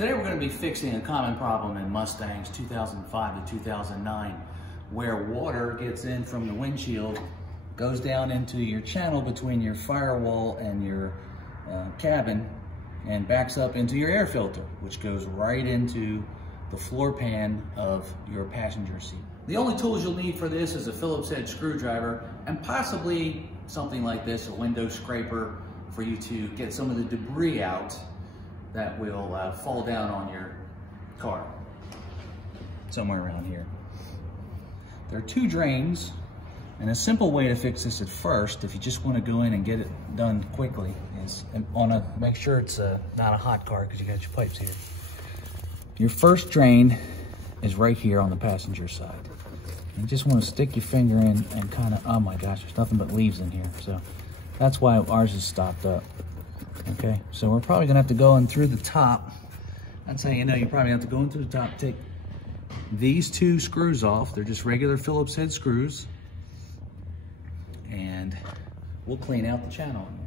Today we're going to be fixing a common problem in Mustangs 2005 to 2009 where water gets in from the windshield, goes down into your channel between your firewall and your cabin and backs up into your air filter, which goes right into the floor pan of your passenger seat. The only tools you'll need for this is a Phillips head screwdriver and possibly something like this, a window scraper, for you to get some of the debris out that will fall down on your car. Somewhere around here. There are two drains, and a simple way to fix this at first, if you just want to go in and get it done quickly, is make sure it's not a hot car because you got your pipes here. Your first drain is right here on the passenger side. You just want to stick your finger in and kind of, oh my gosh, there's nothing but leaves in here. So that's why ours is stopped up. Okay, so we're probably gonna have to go in through the top. That's how you know you probably have to go in through the top, take these two screws off. They're just regular Phillips head screws. And we'll clean out the channel in there.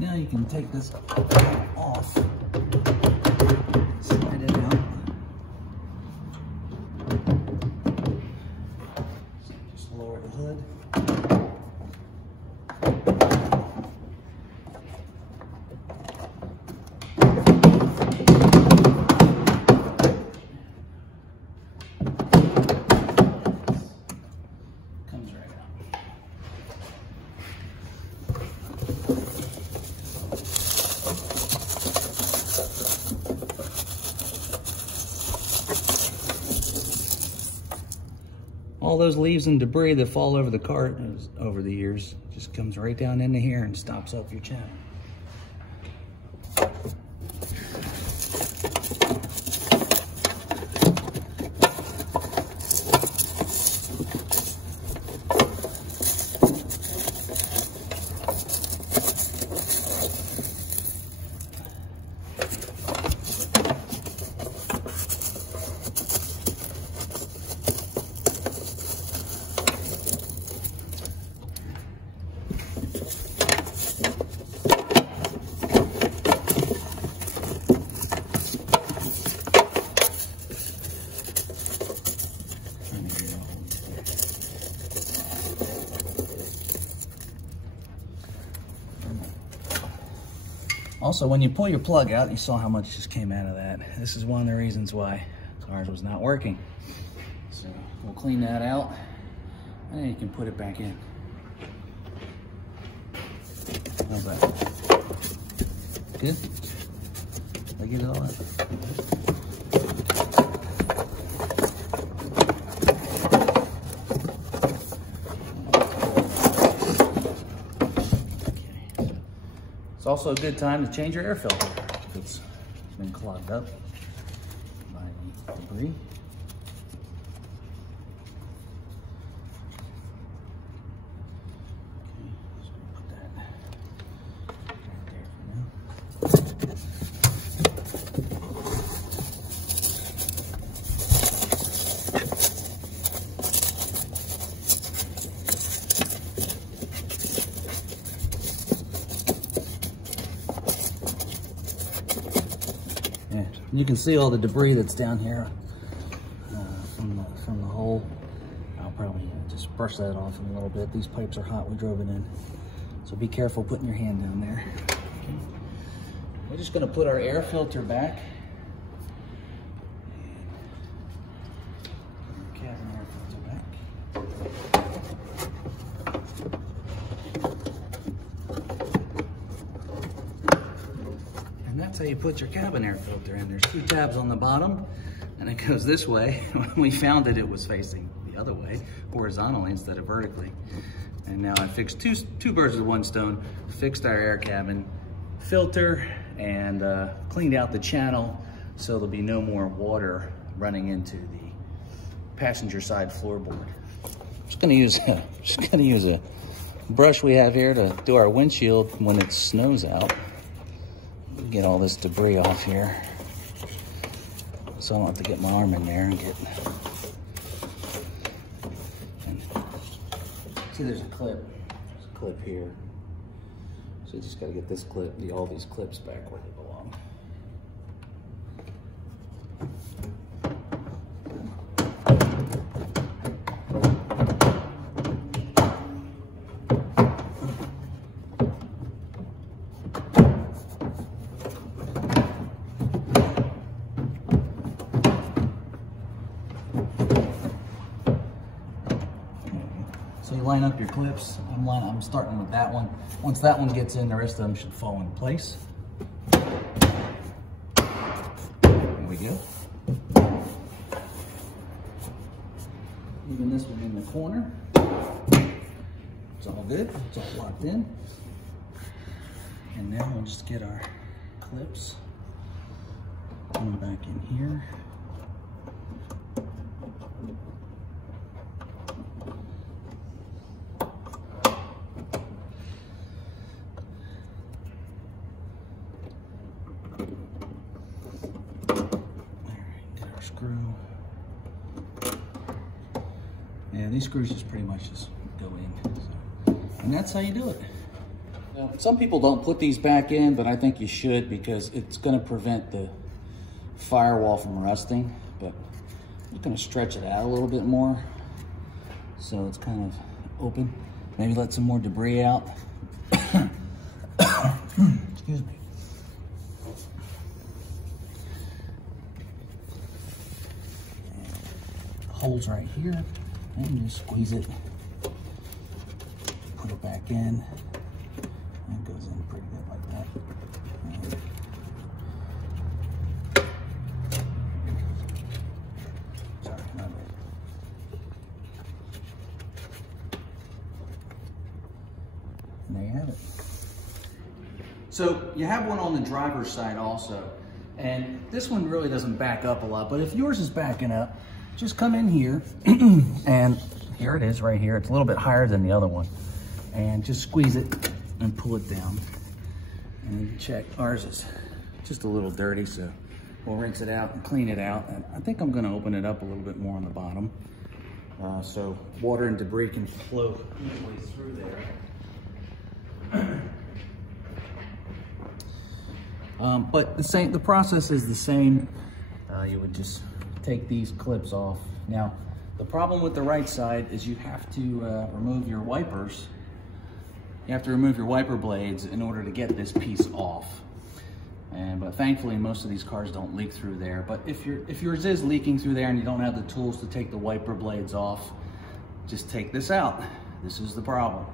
Now you can take this off, slide it out. So just lower the hood. Comes right out. All those leaves and debris that fall over the car over the years just comes right down into here and stops up your channel. Also, when you pull your plug out, you saw how much just came out of that. This is one of the reasons why ours was not working. So we'll clean that out, and then you can put it back in. How's that? Good? Did I get it all out? It's also a good time to change your air filter if it's been clogged up by debris. Okay, so we'll put that right there for now. Yeah, you can see all the debris that's down here from the hole. I'll probably just brush that off in a little bit. These pipes are hot, we drove it in. So be careful putting your hand down there. Okay. We're just gonna put our air filter back. Cabin air filter back. And that's how you put your cabin air filter in. There's two tabs on the bottom, and it goes this way. When we found it, it was facing the other way, horizontally instead of vertically. And now I fixed two birds with one stone, fixed our air cabin filter and cleaned out the channel so there'll be no more water running into the passenger side floorboard. Just gonna use a brush we have here to do our windshield when it snows out. Get all this debris off here, so I don't have to get my arm in there and get. See, there's a clip. There's a clip here. So you just gotta get this clip, all these clips back where they belong. So you line up your clips. I'm starting with that one. Once that one gets in, the rest of them should fall in place. There we go. Even this one in the corner. It's all good. It's all locked in. And now we'll just get our clips going back in here. Screw. Yeah, these screws just pretty much just go in. So, and that's how you do it. Now, some people don't put these back in, but I think you should because it's going to prevent the firewall from rusting. But I'm going to stretch it out a little bit more so it's kind of open. Maybe let some more debris out. Excuse me. Holes right here, and just squeeze it, put it back in, and it goes in pretty good like that. Sorry, my bad. And there you have it. So you have one on the driver's side also, and this one really doesn't back up a lot, but if yours is backing up, just come in here, and here it is right here. It's a little bit higher than the other one. And just squeeze it and pull it down. And check, ours is just a little dirty, so we'll rinse it out and clean it out. And I think I'm gonna open it up a little bit more on the bottom, so water and debris can flow easily through there. But the process is the same. You would just take these clips off. Now, the problem with the right side is you have to remove your wipers. You have to remove your wiper blades in order to get this piece off. But thankfully, most of these cars don't leak through there. But if yours is leaking through there and you don't have the tools to take the wiper blades off, just take this out. This is the problem.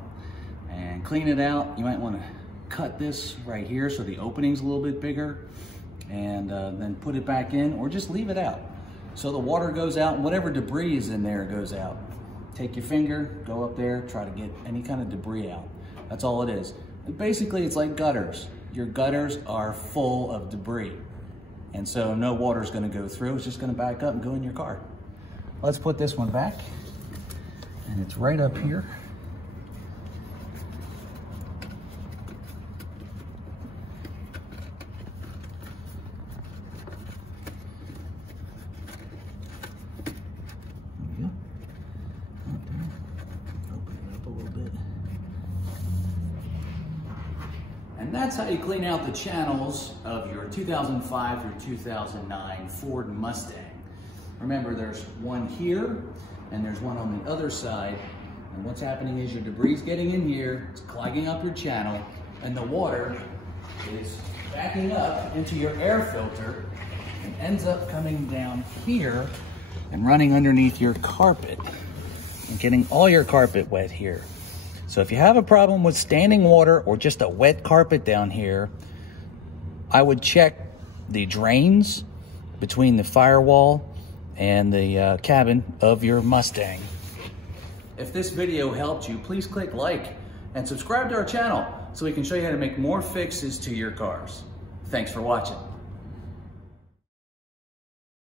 And clean it out. You might want to cut this right here so the opening's a little bit bigger, and then put it back in, or just leave it out. So the water goes out and whatever debris is in there goes out. Take your finger, go up there, try to get any kind of debris out. That's all it is. And basically, it's like gutters. Your gutters are full of debris. And so no water's gonna go through, it's just gonna back up and go in your car. Let's put this one back. And it's right up here. And that's how you clean out the channels of your 2005 through 2009 Ford Mustang. Remember, there's one here and there's one on the other side. And what's happening is your debris is getting in here, it's clogging up your channel, and the water is backing up into your air filter and ends up coming down here and running underneath your carpet and getting all your carpet wet here. So if you have a problem with standing water or just a wet carpet down here, I would check the drains between the firewall and the cabin of your Mustang. If this video helped you, please click like and subscribe to our channel so we can show you how to make more fixes to your cars. Thanks for watching.